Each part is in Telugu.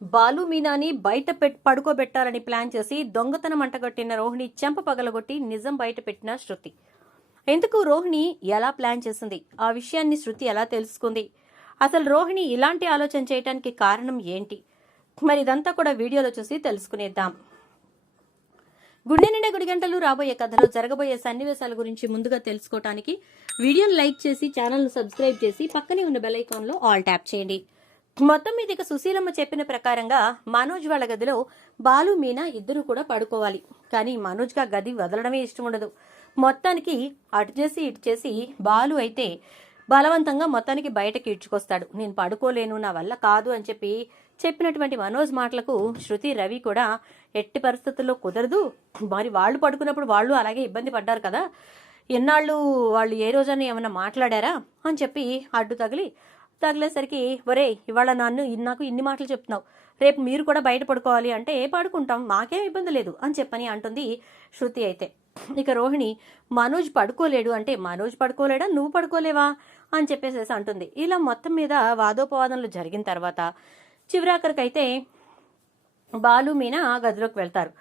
బాలు మీనాని బయట పడుకోబెట్టాలని ప్లాన్ చేసి దొంగతనం అంటగట్టిన రోహిణి చెంప పగలగొట్టి నిజం బయట పెట్టిన శృతి. ఎందుకు రోహిణి ఎలా ప్లాన్ చేసింది, ఆ విషయాన్ని శృతి ఎలా తెలుసుకుంది, అసలు రోహిణి ఇలాంటి ఆలోచన చేయడానికి కారణం ఏంటి, మరి ఇదంతా కూడా వీడియోలో చూసి తెలుసుకునేద్దాం. గుండె నిండా గుడి గంటలు రాబోయే కథలో జరగబోయే సన్నివేశాల గురించి ముందుగా తెలుసుకోవడానికి వీడియోని లైక్ చేసి ఛానల్ను సబ్స్క్రైబ్ చేసి పక్కనే ఉన్న బెల్ ఐకాన్లో ఆల్ ట్యాప్ చేయండి. మొత్తం మీద ఇక సుశీలమ్మ చెప్పిన ప్రకారంగా మనోజ్ వాళ్ళ గదిలో బాలు మీనా ఇద్దరు కూడా పడుకోవాలి. కానీ మనోజ్గా గది వదలడమే ఇష్టం ఉండదు. మొత్తానికి అటు చేసి ఇటు చేసి బాలు అయితే బలవంతంగా మొత్తానికి బయటకి ఇడ్చుకొస్తాడు. నేను పడుకోలేను, నా వల్ల కాదు అని చెప్పినటువంటి మనోజ్ మాటలకు శృతి, రవి కూడా ఎట్టి పరిస్థితుల్లో కుదరదు, మరి వాళ్ళు పడుకున్నప్పుడు వాళ్ళు అలాగే ఇబ్బంది పడ్డారు కదా, ఎన్నాళ్ళు వాళ్ళు ఏ రోజని ఏమైనా మాట్లాడారా అని చెప్పి అడ్డు తగిలేసరికి, ఒరే ఇవాళ నాకు ఇన్ని మాటలు చెప్తున్నావు, రేపు మీరు కూడా బయట పడుకోవాలి అంటే పడుకుంటాం, మాకేం ఇబ్బంది లేదు అని చెప్పని అంటుంది శృతి. అయితే ఇక రోహిణి మనోజ్ పడుకోలేడు అంటే, మనోజ్ పడుకోలేడా, నువ్వు పడుకోలేవా అని చెప్పేసేసి అంటుంది. ఇలా మొత్తం మీద వాదోపవాదనలు జరిగిన తర్వాత చివరాఖరికైతే బాలు మీనా గదిలోకి వెళ్తారు.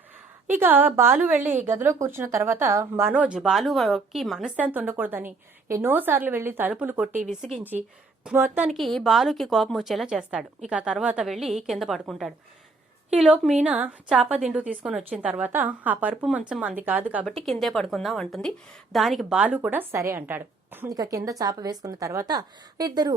ఇక బాలు వెళ్ళి గదిలో కూర్చున్న తర్వాత మనోజ్ బాలుకి మనశ్శాంతి ఉండకూడదని ఎన్నోసార్లు వెళ్ళి తలుపులు కొట్టి విసిగించి మొత్తానికి బాలుకి కోపం వచ్చేలా చేస్తాడు. ఇక ఆ తర్వాత వెళ్ళి కింద పడుకుంటాడు. ఈలోపు మీనా చాప దిండు తీసుకొని వచ్చిన తర్వాత, ఆ పరుపు మంచం అంది కాదు కాబట్టి కిందే పడుకుందాం అంటుంది. దానికి బాలు కూడా సరే అంటాడు. ఇక కింద చాప వేసుకున్న తర్వాత ఇద్దరు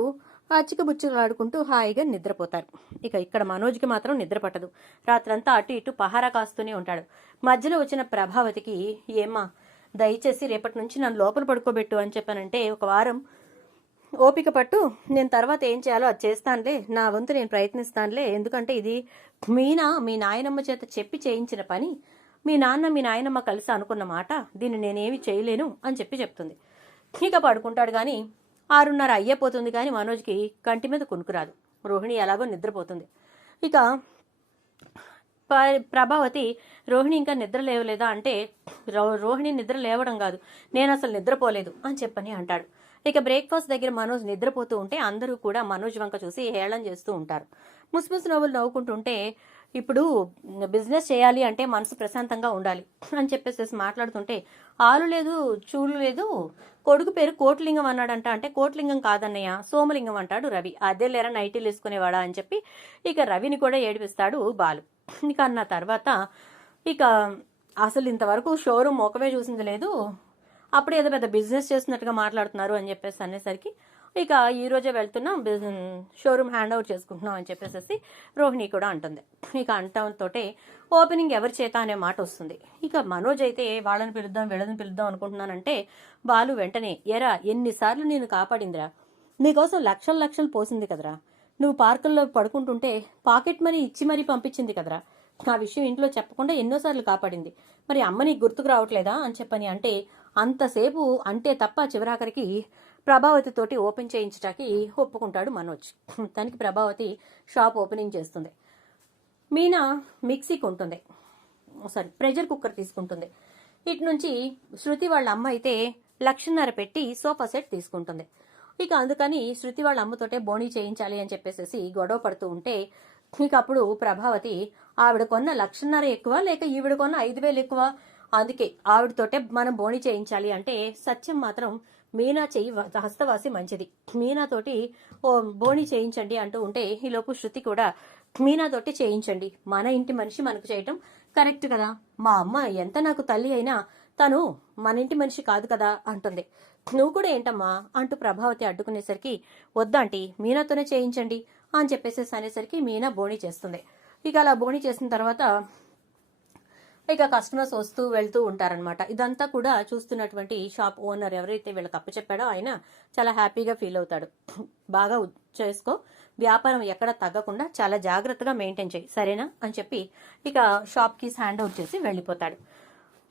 అచ్చికబుచ్చులు ఆడుకుంటూ హాయిగా నిద్రపోతారు. ఇక ఇక్కడ మనోజ్కి మాత్రం నిద్ర పట్టదు. రాత్రంతా అటు ఇటు పహారా కాస్తూనే ఉంటాడు. మధ్యలో వచ్చిన ప్రభావతికి, ఏమ్మా దయచేసి రేపటి నుంచి నన్ను లోపల పడుకోబెట్టు అని చెప్పానంటే, ఒక వారం ఓపిక పట్టు, నేను తర్వాత ఏం చేయాలో అది చేస్తానులే, నా వంతు నేను ప్రయత్నిస్తానులే, ఎందుకంటే ఇది మీనా మీ నాయనమ్మ చేత చెప్పి చేయించిన పని, మీ నాన్న మీ నాయనమ్మ కలిసి అనుకున్న మాట, దీన్ని నేనేమి చేయలేను అని చెప్తుంది. ఇక పడుకుంటాడు. కానీ 6:30 అయ్యేపోతుంది కానీ మనోజ్కి కంటి మీద కునుకురాదు. రోహిణి ఎలాగో నిద్రపోతుంది. ఇక ప్రభావతి, రోహిణి ఇంకా నిద్ర లేవలేదా అంటే, రోహిణి నిద్ర లేవడం కాదు, నేను అసలు నిద్రపోలేదు అని చెప్పని అంటాడు. ఇక బ్రేక్ఫాస్ట్ దగ్గర మనోజ్ నిద్రపోతూ ఉంటే అందరూ కూడా మనోజ్ వంక చూసి హేళన చేస్తూ ఉంటారు. ముసిముసి నవ్వులు నవ్వుకుంటుంటే, ఇప్పుడు బిజినెస్ చేయాలి అంటే మనసు ప్రశాంతంగా ఉండాలి అని చెప్పేసి మాట్లాడుతుంటే, ఆలు లేదు చూలు లేదు, కొడుకు పేరు కోట్లింగం అన్నాడంట అంటే, కోట్లింగం కాదన్నయ్య సోమలింగం అంటాడు రవి, అదే లేరా నైటీలు వేసుకునేవాడా అని చెప్పి ఇక రవిని కూడా ఏడిపిస్తాడు బాలు. ఇక అన్న తర్వాత, ఇక అసలు ఇంతవరకు షోరూమ్ ఒకవే చూసింది లేదు, అప్పుడు ఏదో పెద్ద బిజినెస్ చేస్తున్నట్టుగా మాట్లాడుతున్నారు అని చెప్పేసి అనేసరికి, ఇక ఈ రోజే వెళ్తున్నాం, షోరూమ్ హ్యాండ్ ఓవర్ చేసుకుంటున్నాం అని చెప్పేసి రోహిణి కూడా అంటుంది. ఇక అంటంతో ఓపెనింగ్ ఎవరి చేత అనే మాట వస్తుంది. ఇక మనోజ్ అయితే వాళ్ళని పిలుద్దాం వీళ్ళని పిలుద్దాం అనుకుంటున్నానంటే, బాలు వెంటనే, ఎరా ఎన్నిసార్లు నేను కాపాడిందిరా, నీకోసం లక్షలు పోసింది కదరా, నువ్వు పార్కుల్లో పడుకుంటుంటే పాకెట్ మనీ ఇచ్చి మరీ పంపించింది కదరా, ఆ విషయం ఇంట్లో చెప్పకుండా ఎన్నోసార్లు కాపాడింది, మరి అమ్మని గుర్తుకు రావట్లేదా అని చెప్పని అంటే, అంతసేపు అంటే తప్ప చివరాఖరికి ప్రభావతితోటి ఓపెన్ చేయించడానికి ఒప్పుకుంటాడు మనోజ్. తనకి ప్రభావతి షాప్ ఓపెనింగ్ చేస్తుంది. మీనా మిక్సీ కొంటుంది, ప్రెషర్ కుక్కర్ తీసుకుంటుంది. ఇటు నుంచి శృతి వాళ్ళ అమ్మ అయితే 1,50,000 పెట్టి సోఫా సెట్ తీసుకుంటుంది. ఇక అందుకని శృతి వాళ్ళ అమ్మతోటే బోణీ చేయించాలి అని చెప్పేసి గొడవ పడుతూ ఉంటే, ఇక అప్పుడు ప్రభావతి, ఆవిడ కొన్న 1,50,000 ఎక్కువ లేక ఈవిడ కొన్న 5,000 ఎక్కువ, అందుకే ఆవిడతోటే మనం బోణి చేయించాలి అంటే, సత్యం మాత్రం మీనా చెయ్యి హస్తవాసి మంచిది, మీనాతోటి బోణి చేయించండి అంటూ ఉంటే, ఈలోపు శృతి కూడా మీనాతోటి చేయించండి, మన ఇంటి మనిషి మనకు చేయటం కరెక్ట్ కదా, మా అమ్మ ఎంత నాకు తల్లి అయినా తను మన ఇంటి మనిషి కాదు కదా అంటుంది. నువ్వు కూడా ఏంటమ్మా అంటూ ప్రభావతి అడ్డుకునేసరికి, వద్దంటీ మీనాతోనే చేయించండి అని చెప్పేసి అనేసరికి మీనా బోణి చేస్తుంది. ఇక అలా బోణి చేసిన తర్వాత ఇక కస్టమర్స్ వస్తూ వెళ్తూ ఉంటారనమాట. ఇదంతా కూడా చూస్తున్నటువంటి షాప్ ఓనర్ ఎవరైతే వీళ్ళకి అప్పచెప్పాడో ఆయన చాలా హ్యాపీగా ఫీల్ అవుతాడు. బాగా చేసుకో, వ్యాపారం ఎక్కడ తగ్గకుండా చాలా జాగ్రత్తగా మెయింటైన్ చేయి సరేనా అని చెప్పి ఇక షాప్ కీస్ హ్యాండ్ ఓవర్ చేసి వెళ్ళిపోతాడు.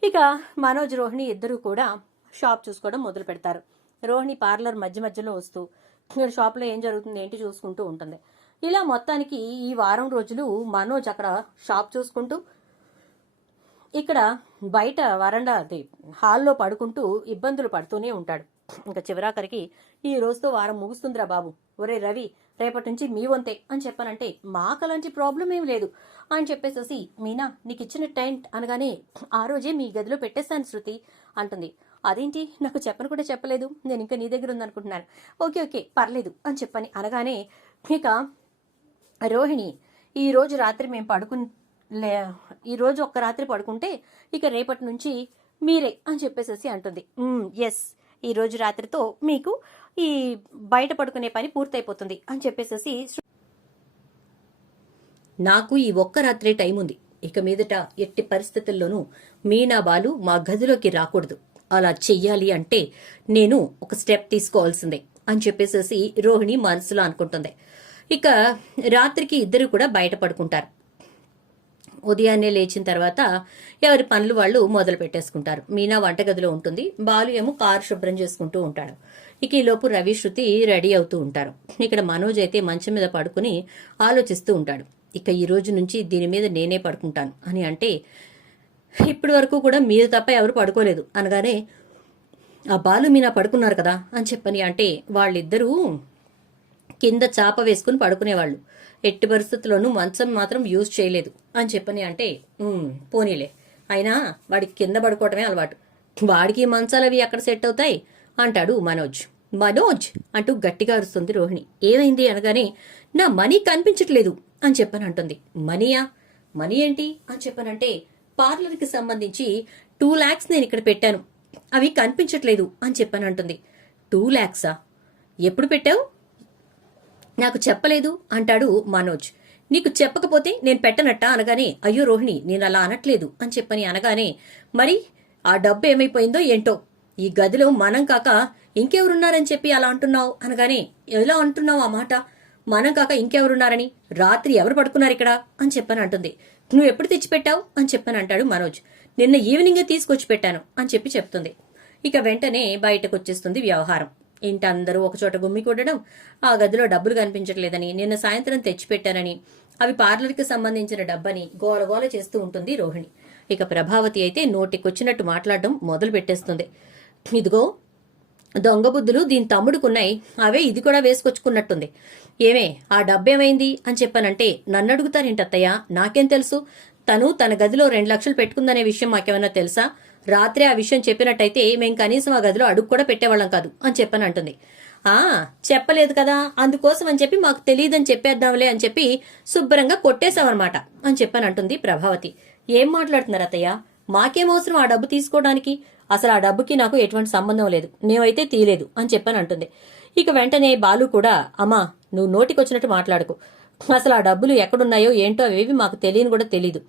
ఇక మనోజ్ రోహిణి ఇద్దరు కూడా షాప్ చూసుకోవడం మొదలు పెడతారు. రోహిణి పార్లర్ మధ్యలో వస్తూ షాప్లో ఏం జరుగుతుంది ఏంటి చూసుకుంటూ ఉంటుంది. ఇలా మొత్తానికి ఈ వారం రోజులు మనోజ్ అక్కడ షాప్ చూసుకుంటూ, ఇక్కడ బయట వరండా హాల్లో పడుకుంటూ ఇబ్బందులు పడుతూనే ఉంటాడు. ఇంకా చివరాఖరికి, ఈ రోజుతో వారం ముగుస్తుందిరా బాబు, ఒరే రవి రేపటి నుంచి మీ వంతే అని చెప్పానంటే మాకు అలాంటి ప్రాబ్లం ఏం లేదు అని చెప్పేసేసి మీనా నీకు ఇచ్చిన టెంట్ అనగానే ఆ రోజే మీ గదిలో పెట్టేస్తాను శృతి అంటుంది. అదేంటి నాకు చెప్పను కూడా చెప్పలేదు, నేను ఇంకా నీ దగ్గర ఉందనుకుంటున్నాను. ఓకే ఓకే పర్లేదు అని చెప్పని అనగానే ఇక రోహిణి ఈరోజు రాత్రి మేము ఈరోజు ఒక్క రాత్రి పడుకుంటే ఇక రేపటి నుంచి మీరే అని చెప్పేసేసి అంటుంది. ఎస్, ఈరోజు రాత్రితో మీకు ఈ బయట పడుకునే పని పూర్తయిపోతుంది అని చెప్పేసేసి నాకు ఈ ఒక్క రాత్రి టైం ఉంది, ఇక మీదట ఎట్టి పరిస్థితుల్లోనూ మీనా బాలు మా గదిలోకి రాకూడదు, అలా చెయ్యాలి అంటే నేను ఒక స్టెప్ తీసుకోవాల్సిందే అని చెప్పేసేసి రోహిణి మనసులో అనుకుంటుంది. ఇక రాత్రికి ఇద్దరు కూడా బయట పడుకుంటారు. ఉదయాన్నే లేచిన తర్వాత ఎవరి పనులు వాళ్ళు మొదలు పెట్టేసుకుంటారు. మీనా వంటగదిలో ఉంటుంది, బాలు ఏమో కారు శుభ్రం చేసుకుంటూ ఉంటాడు. ఇక ఈలోపు రవి శృతి రెడీ అవుతూ ఉంటారు. ఇక్కడ మనోజ్ అయితే మంచం మీద పడుకుని ఆలోచిస్తూ ఉంటాడు. ఇక ఈ రోజు నుంచి దీని మీద నేనే పడుకుంటాను అని అంటే ఇప్పటి వరకు కూడా మీరు తప్ప ఎవరు పడుకోలేదు అనగానే ఆ బాలు మీనా పడుకున్నారు కదా అని చెప్పని అంటే వాళ్ళిద్దరూ కింద చాప వేసుకుని పడుకునేవాళ్ళు, ఎట్టి పరిస్థితుల్లోనూ మంచం మాత్రం యూజ్ చేయలేదు అని చెప్పని అంటే పోనీలే, అయినా వాడికి కింద పడుకోవటమే అలవాటు, వాడికి మంచాలు అవి ఎక్కడ సెట్ అవుతాయి అంటాడు మనోజ్. మనోజ్ అంటూ గట్టిగా అరుస్తుంది రోహిణి. ఏమైంది అనగానే నా మనీ కనిపించట్లేదు అని చెప్పని అంటుంది. మనీయా? మనీ ఏంటి అని చెప్పనంటే పార్లర్కి సంబంధించి 2 lakhs నేను ఇక్కడ పెట్టాను, అవి కనిపించట్లేదు అని చెప్పని అంటుంది. 2 lakhsా? ఎప్పుడు పెట్టావు? నాకు చెప్పలేదు అంటాడు మనోజ్. నీకు చెప్పకపోతే నేను పెట్టనట్టా అనగానే అయ్యో రోహిణి నేను అలా అనట్లేదు అని చెప్పని అనగానే మరి ఆ డబ్బు ఏమైపోయిందో ఏంటో, ఈ గదిలో మనం కాక ఇంకెవరున్నారని చెప్పి అలా అంటున్నావు అనగానే ఎలా అంటున్నావు ఆ మాట, మనం కాక ఇంకెవరున్నారని, రాత్రి ఎవరు పడుకున్నారు ఇక్కడ అని చెప్పని అంటుంది. నువ్వు ఎప్పుడు తెచ్చిపెట్టావు అని చెప్పని అంటాడు మనోజ్. నిన్న ఈవినింగే తీసుకొచ్చి పెట్టాను అని చెప్పి చెప్తుంది. ఇక వెంటనే బయటకు వచ్చేస్తుంది వ్యవహారం. ఇంటందరూ ఒకచోట గుమ్మి కొట్టడం, ఆ గదిలో డబ్బులు కనిపించట్లేదని, నిన్న సాయంత్రం తెచ్చిపెట్టానని, అవి పార్లర్కి సంబంధించిన డబ్బని గోలగోల చేస్తూ ఉంటుంది రోహిణి. ఇక ప్రభావతి అయితే నోటికొచ్చినట్టు మాట్లాడడం మొదలు పెట్టేస్తుంది. ఇదిగో దొంగ బుద్ధులు దీని తమ్ముడుకున్నాయి, అవే ఇది కూడా వేసుకొచ్చుకున్నట్టుంది. ఏమే ఆ డబ్బేమైంది అని చెప్పానంటే నన్ను అడుగుతారేంటత్తయ్య, నాకేం తెలుసు, తను తన గదిలో 2 లక్షలు పెట్టుకుందనే విషయం మాకేమన్నా తెలుసా? రాత్రి ఆ విషయం చెప్పినట్టయితే మేం కనీసం ఆ గదిలో అడుగు కూడా పెట్టేవాళ్ళం కాదు అని చెప్పని అంటుంది. చెప్పలేదు కదా అందుకోసం అని చెప్పి మాకు తెలియదని చెప్పేద్దాంలే అని చెప్పి శుభ్రంగా కొట్టేశావన్నమాట అని చెప్పని అంటుంది ప్రభావతి. ఏం మాట్లాడుతున్నారు అత్తయ్య, మాకేం అవసరం ఆ డబ్బు తీసుకోవడానికి, అసలు ఆ డబ్బుకి నాకు ఎటువంటి సంబంధం లేదు, మేమైతే తీయలేదు అని చెప్పని అంటుంది. ఇక వెంటనే బాలు కూడా అమ్మా నువ్వు నోటికొచ్చినట్టు మాట్లాడుకో, అసలు ఆ డబ్బులు ఎక్కడున్నాయో ఏంటో అవేవి మాకు తెలియని కూడా తెలీదు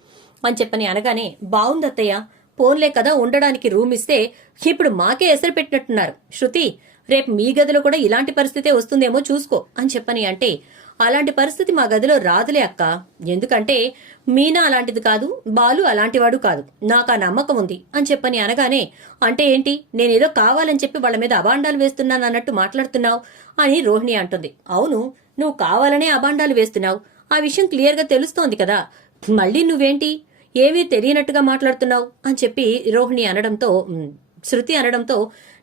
అని చెప్పని అనగానే బాగుంది అత్తయ్య, పోన్లే కదా ఉండడానికి రూమ్ ఇస్తే ఇప్పుడు మాకే ఎసరు పెట్టినట్టున్నారు. శృతి రేపు మీ గదిలో కూడా ఇలాంటి పరిస్థితే వస్తుందేమో చూసుకో అని చెప్పని అంటే అలాంటి పరిస్థితి మా గదిలో రాదులే అక్క, ఎందుకంటే మీనా అలాంటిది కాదు, బాలు అలాంటివాడు కాదు, నాకు ఆ నమ్మకం ఉంది అని చెప్పని అనగానే అంటే ఏంటి నేనేదో కావాలని చెప్పి వాళ్ళ మీద అబాండాలు వేస్తున్నాను అన్నట్టు మాట్లాడుతున్నావు అని రోహిణి అంటుంది. అవును నువ్వు కావాలనే అబాండాలు వేస్తున్నావు, ఆ విషయం క్లియర్ గా తెలుస్తోంది కదా, మళ్ళీ నువ్వేంటి ఏమీ తెలియనట్టుగా మాట్లాడుతున్నావు అని చెప్పి రోహిణి అనడంతో శృతి అనడంతో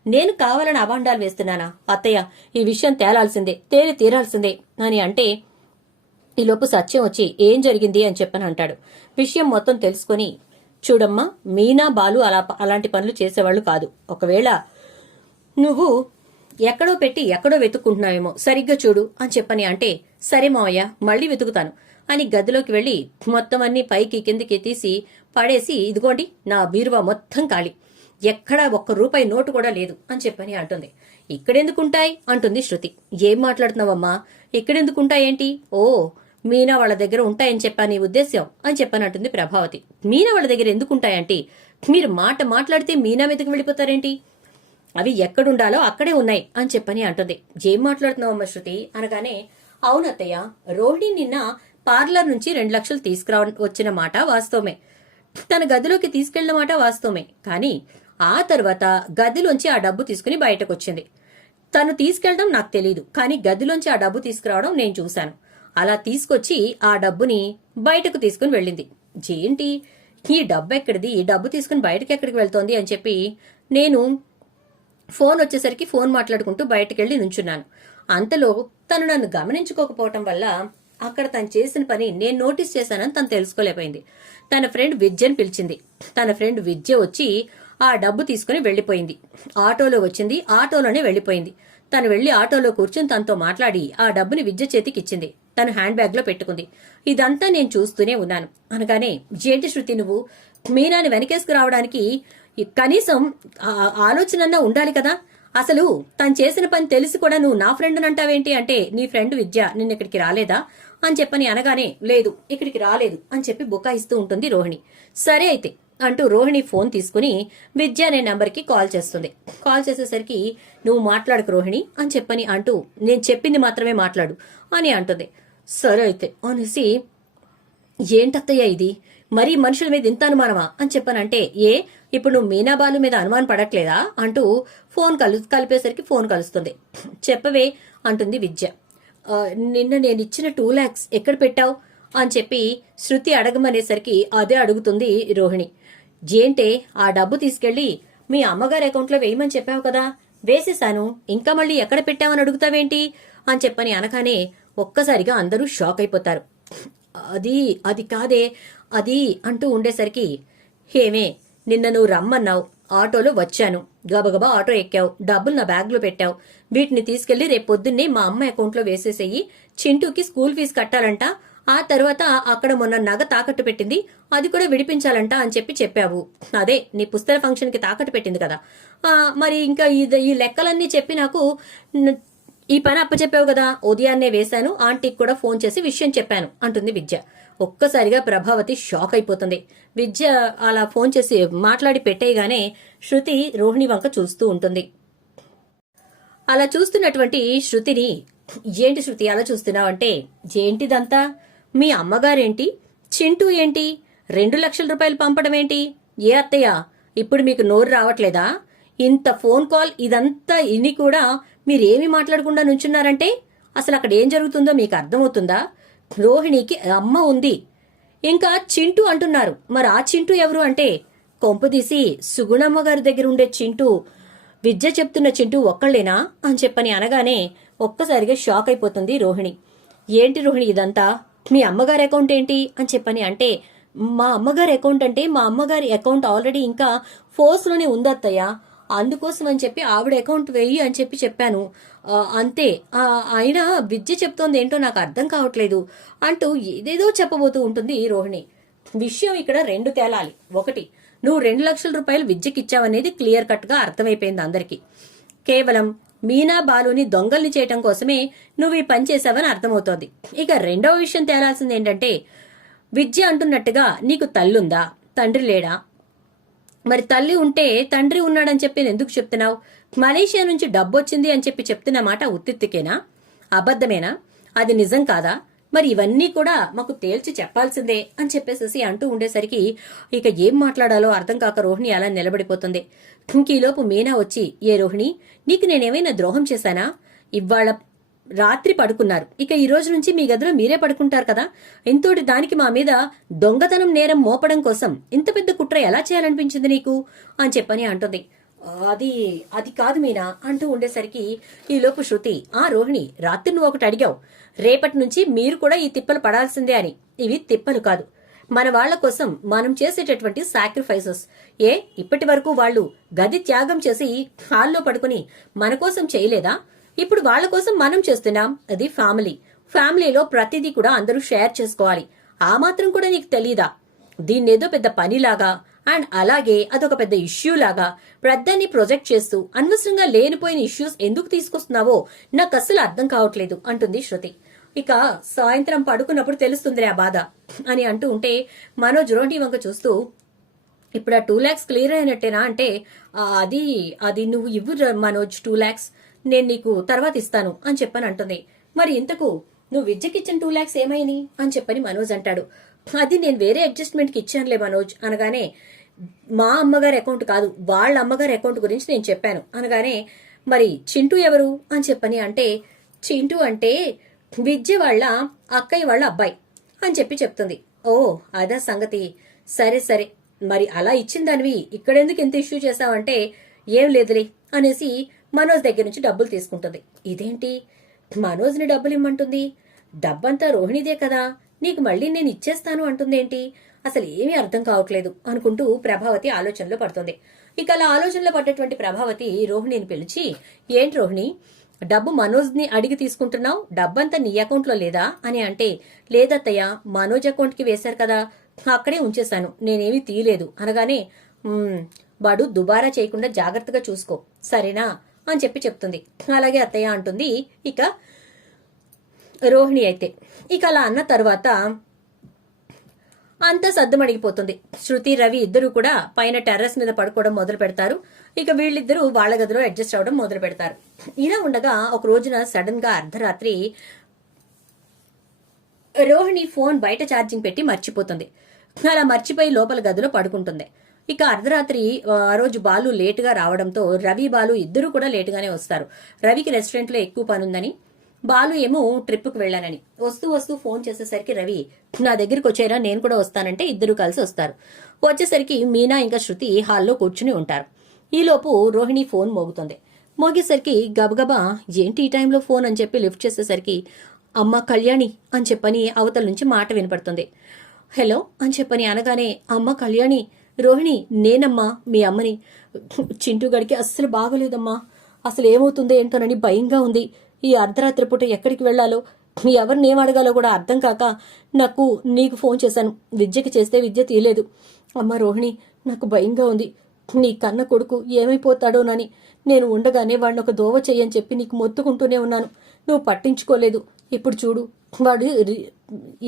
నేను కావాలని అబాండాలు వేస్తున్నానా అత్తయ్య, ఈ విషయం తేలాల్సిందే, తేలి తీరాల్సిందే అని అంటే ఈలోపు సత్యం వచ్చి ఏం జరిగింది అని చెప్పని అంటాడు. విషయం మొత్తం తెలుసుకొని చూడమ్మా మీనా బాలు అలాంటి పనులు చేసేవాళ్లు కాదు, ఒకవేళ నువ్వు ఎక్కడో పెట్టి ఎక్కడో వెతుక్కుంటున్నావేమో సరిగ్గా చూడు అని చెప్పని అంటే సరే మావయ్య మళ్ళీ వెతుకుతాను అని గదిలోకి వెళ్లి మొత్తం అన్ని పైకి కిందికి తీసి పడేసి ఇదిగోండి నా బీరువా మొత్తం ఖాళీ, ఎక్కడా ₹1 నోటు కూడా లేదు అని చెప్పని అంటుంది. ఇక్కడెందుకుంటాయి అంటుంది శృతి. ఏం మాట్లాడుతున్నావమ్మా, ఇక్కడెందుకుంటాయేంటి? ఓ మీనా వాళ్ళ దగ్గర ఉంటాయని చెప్పా నీ ఉద్దేశ్యం అని చెప్పని అంటుంది ప్రభావతి. మీనా వాళ్ళ దగ్గర ఎందుకుంటాయంటే మీరు మాట్లాడితే మీనా మీదకి వెళ్ళిపోతారేంటి, అవి ఎక్కడుండాలో అక్కడే ఉన్నాయి అని చెప్పని అంటుంది. ఏం మాట్లాడుతున్నావమ్మా శృతి అనగానే అవునత్తయ్య రోహిణి నిన్న పార్లర్ నుంచి 2 లక్షలు వచ్చిన మాట వాస్తవమే, తన గదిలోకి తీసుకెళ్లిన మాట వాస్తవమే, కానీ ఆ తర్వాత గదిలోంచి ఆ డబ్బు తీసుకుని బయటకొచ్చింది. తను తీసుకెళ్లడం నాకు తెలీదు, కానీ గదిలోంచి ఆ డబ్బు తీసుకురావడం నేను చూశాను. అలా తీసుకొచ్చి ఆ డబ్బుని బయటకు తీసుకుని వెళ్ళింది. ఏంటి ఈ డబ్బు ఎక్కడిది, ఈ డబ్బు తీసుకుని బయటకి ఎక్కడికి వెళ్తోంది అని చెప్పి నేను ఫోన్ వచ్చేసరికి ఫోన్ మాట్లాడుకుంటూ బయటకెళ్లి నుంచున్నాను. అంతలో తను నన్ను గమనించుకోకపోవటం వల్ల అక్కడ తను చేసిన పని నేను నోటీస్ చేశానని తను తెలుసుకోలేకపోయింది. తన ఫ్రెండ్ విద్యని పిలిచింది. తన ఫ్రెండ్ విద్య వచ్చి ఆ డబ్బు తీసుకుని వెళ్లిపోయింది. ఆటోలో వచ్చింది, ఆటోలోనే వెళ్లిపోయింది. తను వెళ్లి ఆటోలో కూర్చుని తనతో మాట్లాడి ఆ డబ్బుని విద్య చేతికిచ్చింది. తను హ్యాండ్ బ్యాగ్ లో పెట్టుకుంది. ఇదంతా నేను చూస్తూనే ఉన్నాను. అనగానే, ఏంటి శృతి, నువ్వు మీనాని వెనకేసుకు రావడానికి కనీసం ఆలోచన ఉండాలి కదా. అసలు తను చేసిన పని తెలిసి కూడా నువ్వు నా ఫ్రెండ్ అంటావేంటి అంటే, నీ ఫ్రెండ్ విద్య నిన్న ఇక్కడికి రాలేదా అని చెప్పని అనగానే, లేదు ఇక్కడికి రాలేదు అని చెప్పి బుకాయిస్తూ ఉంటుంది రోహిణి. సరే అయితే అంటూ రోహిణి ఫోన్ తీసుకుని విద్య అనే నంబర్కి కాల్ చేస్తుంది. కాల్ చేసేసరికి, నువ్వు మాట్లాడకు రోహిణి అని చెప్పని అంటూ, నేను చెప్పింది మాత్రమే మాట్లాడు అని అంటుంది. సరే అయితే అనేసి, ఏంటత్తయ్య ఇది, మరీ మనుషుల మీద ఇంత అనుమానమా అని చెప్పానంటే, ఇప్పుడు నువ్వు మీనాబాలు మీద అనుమానం పడట్లేదా అంటూ ఫోన్ కలిపేసరికి ఫోన్ కలుస్తుంది. చెప్పవే అంటుంది విద్య. నిన్న నేను ఇచ్చిన 2 lakhs ఎక్కడ పెట్టావు అని చెప్పి శృతి అడగమనేసరికి అదే అడుగుతుంది రోహిణి. ఏంటే, ఆ డబ్బు తీసుకెళ్లి మీ అమ్మగారి అకౌంట్లో వేయమని చెప్పావు కదా, వేసేశాను, ఇంకా మళ్ళీ ఎక్కడ పెట్టావని అడుగుతావేంటి అని చెప్పని అనగానే ఒక్కసారిగా అందరూ షాక్ అయిపోతారు. అది కాదే, అది అంటూ ఉండేసరికి, హేమే నిన్న నువ్వు రమ్మన్నావు, ఆటోలో వచ్చాను, గబగబా ఆటో ఎక్కావు, డబ్బులు నా బ్యాగ్లో పెట్టావు, వీటిని తీసుకెళ్లి రేపు పొద్దున్నే మా అమ్మ అకౌంట్లో వేసేసేయి, చింటూకి స్కూల్ ఫీజు కట్టాలంట, ఆ తర్వాత అక్కడ మొన్న నగ తాకట్టు పెట్టింది, అది కూడా విడిపించాలంట అని చెప్పావు. అదే నీ పుస్తక ఫంక్షన్ కి తాకట్టు పెట్టింది కదా, మరి ఇంకా ఈ లెక్కలన్నీ చెప్పి నాకు ఈ పని అప్పచెప్పావు కదా, ఉదయాన్నే వేశాను, ఆంటీకి కూడా ఫోన్ చేసి విషయం చెప్పాను అంటుంది విద్య. ఒక్కసారిగా ప్రభావతి షాక్ అయిపోతుంది. విద్య అలా ఫోన్ చేసి మాట్లాడి పెట్టేయగానే శృతి రోహిణి వంక చూస్తూ ఉంటుంది. అలా చూస్తున్నటువంటి శృతిని, ఏంటి శృతి అలా చూస్తున్నావంటే, ఏంటిదంతా, మీ అమ్మగారేంటి, చింటూ ఏంటి, 2 లక్షల రూపాయలు పంపడం ఏంటి, ఏ అత్తయ్య ఇప్పుడు మీకు నోరు రావట్లేదా, ఇంత ఫోన్ కాల్ ఇదంతా ఇన్ని కూడా మీరేమి మాట్లాడకుండా నుంచున్నారంటే అసలు అక్కడ ఏం జరుగుతుందో మీకు అర్థమవుతుందా. రోహిణికి అమ్మ ఉంది, ఇంకా చింటూ అంటున్నారు, మరి ఆ చింటూ ఎవరు అంటే, కొంపదీసి సుగుణమ్మ గారి దగ్గర ఉండే చింటూ, విద్య చెప్తున్న చింటూ ఒక్కళ్ళేనా అని చెప్పని అనగానే ఒక్కసారిగా షాక్ అయిపోతుంది రోహిణి. ఏంటి రోహిణి ఇదంతా, మీ అమ్మగారి అకౌంట్ ఏంటి అని చెప్పని అంటే, మా అమ్మగారి అకౌంట్ అంటే మా అమ్మగారి అకౌంట్ ఆల్రెడీ ఇంకా ఫోర్స్లోనే ఉందత్తయ్య, అందుకోసం అని చెప్పి ఆవిడ అకౌంట్ వెయ్యి అని చెప్పాను, అంతే, అయినా విద్య చెప్తోంది ఏంటో నాకు అర్థం కావట్లేదు అంటూ ఏదేదో చెప్పబోతూ ఉంటుంది రోహిణి. విషయం ఇక్కడ 2 తేలాలి. ఒకటి, నువ్వు 2 లక్షల రూపాయలు విద్యకిచ్చావనేది క్లియర్ కట్ గా అర్థమైపోయింది అందరికి. కేవలం మీనా బాలుని దొంగల్ని చేయటం కోసమే నువ్వు ఈ పని చేశావని అర్థమవుతోంది. ఇక రెండవ విషయం తేలాల్సింది ఏంటంటే, విద్య అంటున్నట్టుగా నీకు తల్లుందా, తండ్రి లేడా, మరి తల్లి ఉంటే తండ్రి ఉన్నాడని చెప్పి ఎందుకు చెప్తున్నావు, మలేషియా నుంచి డబ్బొచ్చింది అని చెప్పి చెప్తున్న మాట ఉత్తిత్తికేనా, అబద్ధమేనా, అది నిజం కాదా, మరి ఇవన్నీ కూడా మాకు తేల్చి చెప్పాల్సిందే అని చెప్పేసేసి అంటూ ఉండేసరికి ఇక ఏం మాట్లాడాలో అర్థం కాక రోహిణి అలా నిలబడిపోతుంది. ఈలోపు మీనా వచ్చి, ఏ రోహిణి, నీకు నేనేమైనా ద్రోహం చేశానా, ఇవాళ రాత్రి పడుకున్నారు, ఇక ఈ రోజు నుంచి మీ గదిలో మీరే పడుకుంటారు కదా, ఇంతోటి దానికి మా మీద దొంగతనం నేరం మోపడం కోసం ఇంత పెద్ద కుట్ర ఎలా చేయాలనిపించింది నీకు అని చెప్పని అంటుంది. అది కాదు మీనా అంటూ ఉండేసరికి ఈలోపు శృతి, రోహిణి, రాత్రి నువ్వు ఒకటి అడిగావు, రేపటి నుంచి మీరు కూడా ఈ తిప్పలు పడాల్సిందే అని. ఇవి తిప్పలు కాదు, మన వాళ్ల కోసం మనం చేసేటటువంటి సాక్రిఫైసెస్. ఇప్పటి వరకు వాళ్ళు గది త్యాగం చేసి హాల్లో పడుకుని మన కోసం చేయలేదా, ఇప్పుడు వాళ్ల కోసం మనం చేస్తున్నాం. అది ఫ్యామిలీలో ప్రతిదీ కూడా అందరూ షేర్ చేసుకోవాలి. ఆ మాత్రం కూడా నీకు తెలీదా, దీన్నేదో పెద్ద పనిలాగా అండ్ అలాగే అదొక పెద్ద ఇష్యూ లాగా ప్రద్దాన్ని ప్రొజెక్ట్ చేస్తూ అనవసరంగా లేనిపోయిన ఇష్యూస్ ఎందుకు తీసుకొస్తున్నావో నాకు అస్సలు అర్థం కావట్లేదు అంటుంది శృతి. ఇక సాయంత్రం పడుకున్నప్పుడు తెలుస్తుంది ఆ బాధ అని అంటూ ఉంటే మనోజ్ రోహిణి వంక చూస్తూ, ఇప్పుడు ఆ 2 lakhs క్లియర్ అయినట్టేనా అంటే, అది నువ్వు ఇవ్వు మనోజ్, 2 lakhs నేను నీకు తర్వాత ఇస్తాను అని చెప్పని అంటుంది. మరి ఇంతకు నువ్వు విద్యకిచ్చిన 2 lakhs ఏమైంది అని చెప్పని మనోజ్ అంటాడు. అది నేను వేరే అడ్జస్ట్మెంట్ కి ఇచ్చానులే మనోజ్ అనగానే, మా అమ్మగారి అకౌంట్ కాదు, వాళ్ళ అమ్మగారి అకౌంట్ గురించి నేను చెప్పాను అనగానే, మరి చింటూ ఎవరు అని చెప్పని అంటే, చింటూ అంటే విద్య వాళ్ళ అక్కయ్య వాళ్ళ అబ్బాయి అని చెప్తుంది. ఓ అదా సంగతి, సరే మరి అలా ఇచ్చిందానివి ఇక్కడెందుకు ఎంత ఇష్యూ చేశావంటే, ఏం లేదులే అనేసి మనోజ్ దగ్గర నుంచి డబ్బులు తీసుకుంటుంది. ఇదేంటి, మనోజ్ని డబ్బులు ఇమ్మంటుంది? డబ్బంతా రోహిణిదే కదా, నీకు మళ్ళీ నేను ఇచ్చేస్తాను అంటుందేంటి? అసలు ఏమీ అర్థం కావట్లేదు అనుకుంటూ ప్రభావతి ఆలోచనలో పడుతుంది. ఇక అలా ఆలోచనలో పడ్డటువంటి ప్రభావతి రోహిణిని పిలిచి, ఏంటి రోహిణి, డబ్బు మనోజ్ని అడిగి తీసుకుంటున్నావు, డబ్బంతా నీ అకౌంట్లో లేదా అని అంటే, లేదత్తయ్య, మనోజ్ అకౌంట్కి వేశారు కదా, అక్కడే ఉంచేశాను, నేనేమీ తీయలేదు అనగానే, వాడు దుబారా చేయకుండా జాగ్రత్తగా చూసుకో సరేనా అని చెప్తుంది. అలాగే అత్తయ్య అంటుంది ఇక రోహిణి. అయితే ఇక అలా అన్న తర్వాత అంతా సద్దుమణిగిపోతుంది. శృతి, రవి ఇద్దరు కూడా పైన టెర్రస్ మీద పడుకోవడం మొదలు పెడతారు. ఇక వీళ్ళిద్దరూ వాళ్ళ గదిలో అడ్జస్ట్ అవడం మొదలు పెడతారు. ఇలా ఉండగా ఒక రోజున సడన్ గా అర్ధరాత్రి రోహిణి ఫోన్ బయట ఛార్జింగ్ పెట్టి మర్చిపోతుంది. అలా మర్చిపోయి లోపల గదిలో పడుకుంటుంది. ఇక అర్ధరాత్రి ఆ రోజు బాలు లేటుగా రావడంతో రవి, బాలు ఇద్దరు కూడా లేటుగానే వస్తారు. రవికి రెస్టారెంట్ లో ఎక్కువ పనుందని, బాలు ఏమో ట్రిప్కు వెళ్లానని. వస్తూ వస్తూ ఫోన్ చేసేసరికి రవి, నా దగ్గరికి వచ్చారా, నేను కూడా వస్తానంటే ఇద్దరు కలిసి వస్తారు. వచ్చేసరికి మీనా ఇంకా శృతి హాల్లో కూర్చుని ఉంటారు. ఈలోపు రోహిణి ఫోన్ మోగుతుంది. మోగేసరికి గబగబా ఏంటి ఈ టైంలో ఫోన్ అని చెప్పి లిఫ్ట్ చేసేసరికి, అమ్మ కళ్యాణి అని చెప్పని అవతల నుంచి మాట వినపడుతుంది. హలో అని చెప్పని అనగానే, అమ్మ కళ్యాణి, రోహిణి నేనమ్మా మీ అమ్మని. చింటూగడికి అస్సలు బాగోలేదమ్మా, అసలు ఏమవుతుందో ఏంటోనని భయంగా ఉంది. ఈ అర్ధరాత్రి పూట ఎక్కడికి వెళ్లాలో, ఎవరిని ఏం అడగాలో కూడా అర్థం కాక నీకు ఫోన్ చేశాను. విద్యకి చేస్తే విద్య తీయలేదు. అమ్మ రోహిణి, నాకు భయంగా ఉంది. నీ కన్న కొడుకు ఏమైపోతాడోనని నేను ఉండగానే వాడిని ఒక దోవ చెయ్యని చెప్పి నీకు మొత్తుకుంటూనే ఉన్నాను. నువ్వు పట్టించుకోలేదు. ఇప్పుడు చూడు, వాడు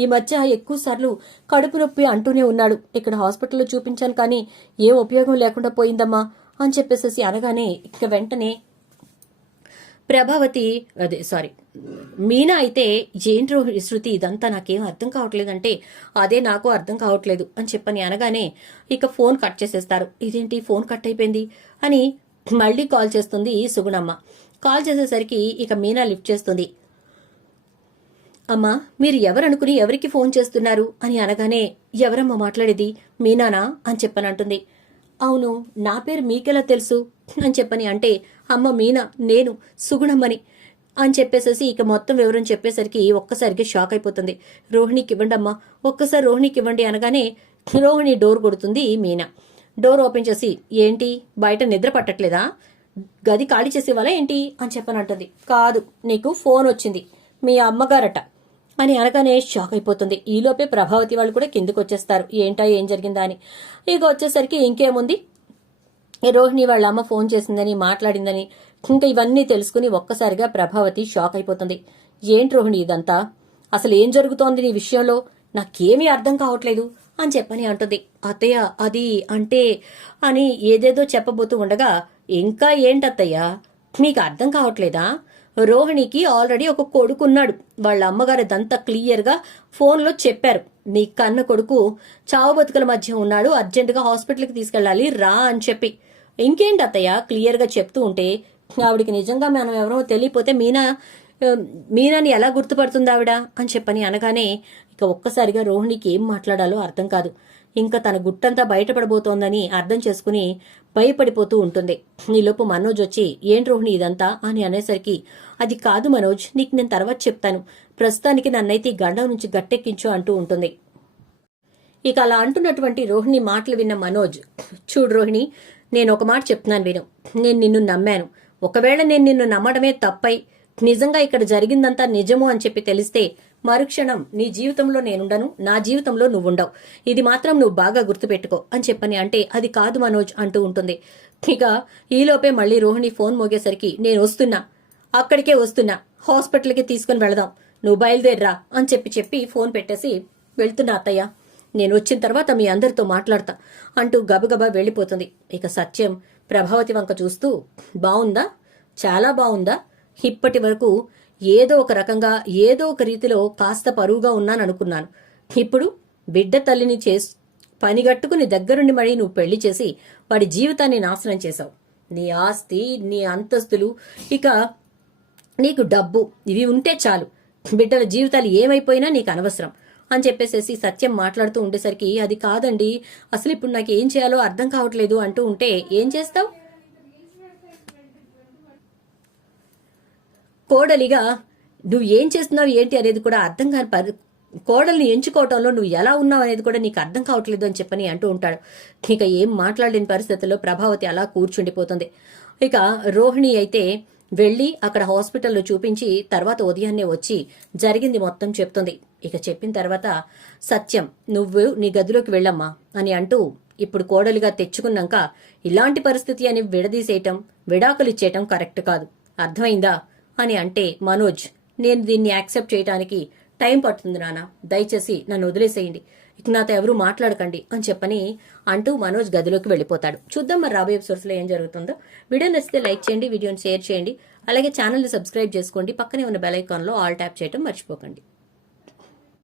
ఈ మధ్య ఎక్కువ సార్లు కడుపు నొప్పి అంటూనే ఉన్నాడు. ఇక్కడ హాస్పిటల్లో చూపించాను కానీ ఏం ఉపయోగం లేకుండా పోయిందమ్మా అని చెప్పేసేసి అనగానే ఇక వెంటనే ప్రభావతి మీనా అయితే, ఏంట్రో శృతి ఇదంతా నాకేం అర్థం కావట్లేదంటే, అదే నాకు అర్థం కావట్లేదు అని చెప్పని అనగానే ఇక ఫోన్ కట్ చేసేస్తారు. ఇదేంటి ఫోన్ కట్ అయిపోయింది అని మళ్ళీ కాల్ చేస్తుంది సుగుణమ్మ. కాల్ చేసేసరికి ఇక మీనా లిఫ్ట్ చేస్తుంది. అమ్మా, మీరు ఎవరనుకుని ఎవరికి ఫోన్ చేస్తున్నారు అని అనగానే, ఎవరమ్మా మాట్లాడేది, మీనానా అని చెప్పనంటుంది. అవును, నా పేరు మీకెలా తెలుసు అని చెప్పని అంటే, అమ్మ మీనా, నేను సుగుణమ్మని అని చెప్పేసేసి ఇక మొత్తం వివరం చెప్పేసరికి ఒక్కసారికి షాక్ అయిపోతుంది. రోహిణికి ఇవ్వండి అమ్మా, ఒక్కసారి రోహిణికి ఇవ్వండి అనగానే రోహిణి డోర్ కొడుతుంది మీనా. డోర్ ఓపెన్ చేసి, ఏంటి బయట నిద్ర పట్టట్లేదా, గది ఖాళీ చేసి ఇవ్వాలా ఏంటి అని చెప్పనంటుంది. కాదు, నీకు ఫోన్ వచ్చింది, మీ అమ్మగారట అని అనగానే షాక్ అయిపోతుంది. ఈలోపే ప్రభావతి వాళ్ళు కూడా కిందకు వచ్చేస్తారు. ఏంటా ఏం జరిగిందా అని. ఇక వచ్చేసరికి ఇంకేముంది, రోహిణి వాళ్ళ అమ్మ ఫోన్ చేసిందని, మాట్లాడిందని, ఇంకా ఇవన్నీ తెలుసుకుని ఒక్కసారిగా ప్రభావతి షాక్ అయిపోతుంది. ఏంటి రోహిణి ఇదంతా, అసలు ఏం జరుగుతోంది నీ విషయంలో, నాకేమీ అర్థం కావట్లేదు అని చెప్పని అంటుంది. అత్తయ్య అది అంటే అని ఏదేదో చెప్పబోతూ ఉండగా, ఇంకా ఏంటత్తయ్య మీకు అర్థం కావట్లేదా, రోహిణికి ఆల్రెడీ ఒక కొడుకున్నాడు. వాళ్ళ అమ్మగారు ఇదంతా క్లియర్గా ఫోన్లో చెప్పారు. నీ కన్న కొడుకు చావు బతుకుల మధ్య ఉన్నాడు, అర్జెంటుగా హాస్పిటల్కి తీసుకెళ్ళాలి రా అని చెప్పి. ఇంకేంటి అత్తయ్య క్లియర్గా చెప్తూ ఉంటే, ఆవిడికి నిజంగా మనం ఎవరో తెలియపోతే మీనాని ఎలా గుర్తుపడుతుంది ఆవిడ అని చెప్పని అనగానే ఇక ఒక్కసారిగా రోహిణికి ఏం మాట్లాడాలో అర్థం కాదు. ఇంకా తన గుట్టంతా బయటపడబోతోందని అర్థం చేసుకుని భయపడిపోతూ ఉంటుంది. ఈలోపు మనోజ్ వచ్చి, ఏంటి రోహిణి ఇదంతా అని అనేసరికి, అది కాదు మనోజ్, నీకు నేను తర్వాత చెప్తాను, ప్రస్తుతానికి నన్నైతే గండం నుంచి గట్టెక్కించు అంటూ ఉంటుంది. ఇక అలా అంటున్నటువంటి రోహిణి మాటలు విన్న మనోజ్, చూడు రోహిణి, నేను ఒక మాట చెప్తున్నాను విను, నేను నిన్ను నమ్మాను. ఒకవేళ నేను నిన్ను నమ్మడమే తప్పై నిజంగా ఇక్కడ జరిగిందంతా నిజము అని చెప్పి తెలిస్తే మరుక్షణం నీ జీవితంలో నేనుండను, నా జీవితంలో నువ్వుండవు. ఇది మాత్రం నువ్వు బాగా గుర్తుపెట్టుకో అని చెప్పని అంటే, అది కాదు మనోజ్ అంటూ ఉంటుంది. ఇక ఈలోపే మళ్ళీ రోహిణి ఫోన్ మోగేసరికి, నేను వస్తున్నా, అక్కడికే వస్తున్నా, హాస్పిటల్కి తీసుకుని వెళదాం, నువ్వు బయలుదేర్రా అని చెప్పి ఫోన్ పెట్టేసి, వెళ్తున్నా అత్తయ్య, నేను వచ్చిన తర్వాత మీ అందరితో మాట్లాడతా అంటూ గబగబా వెళ్లిపోతుంది. ఇక సత్యం ప్రభావతి వంక చూస్తూ, బావుందా, చాలా బావుందా, ఇప్పటి వరకు ఏదో ఒక రకంగా ఏదో ఒక రీతిలో కాస్త పరువుగా ఉన్నాననుకున్నాను. ఇప్పుడు బిడ్డ తల్లిని పనిగట్టుకుని దగ్గరుండి మరీ నువ్వు పెళ్లి చేసి వాడి జీవితాన్ని నాశనం చేశావు. నీ ఆస్తి, నీ అంతస్తులు, ఇక నీకు డబ్బు, ఇవి ఉంటే చాలు, బిడ్డల జీవితాలు ఏమైపోయినా నీకు అనవసరం అని చెప్పేసేసి సత్యం మాట్లాడుతూ ఉండేసరికి, అది కాదండి, అసలు ఇప్పుడు నాకు ఏం చేయాలో అర్థం కావట్లేదు అంటూ ఉంటే, ఏం చేస్తావు, కోడలిగా నువ్వు ఏం చేస్తున్నావు ఏంటి అనేది కూడా అర్థం కాని కోడల్ని ఎంచుకోవటంలో నువ్వు ఎలా ఉన్నావు అనేది కూడా నీకు అర్థం కావట్లేదు అని చెప్పని అంటూ ఉంటాడు. ఇక ఏం మాట్లాడలేని పరిస్థితుల్లో ప్రభావతి అలా కూర్చుండిపోతుంది. ఇక రోహిణి అయితే వెళ్లి అక్కడ హాస్పిటల్లో చూపించి తర్వాత ఉదయాన్నే వచ్చి జరిగింది మొత్తం చెప్తుంది. ఇక చెప్పిన తర్వాత సత్యం నువ్వు నీ గదిలోకి వెళ్ళమ్మా అని అంటూ ఇప్పుడు కోడలుగా తెచ్చుకున్నాక ఇలాంటి పరిస్థితి అని విడదీసేయటం విడాకులు ఇచ్చేయటం కరెక్ట్ కాదు, అర్థమైందా అని అంటే మనోజ్ నేను దీన్ని యాక్సెప్ట్ చేయడానికి టైం పడుతుంది నాన్న, దయచేసి నన్ను వదిలేసేయండి, ఇక నాతో ఎవరూ మాట్లాడకండి అని చెప్పని అంటూ మనోజ్ గదిలోకి వెళ్ళిపోతాడు. చూద్దాం మరి రాబోయే ఎపిసోడ్స్ లో ఏం జరుగుతుందో. వీడియో నచ్చితే లైక్ చేయండి, వీడియోని షేర్ చేయండి, అలాగే ఛానల్ని సబ్స్క్రైబ్ చేసుకోండి, పక్కనే ఉన్న బెల్ ఐకాన్ లో ఆల్ ట్యాప్ చేయడం మర్చిపోకండి.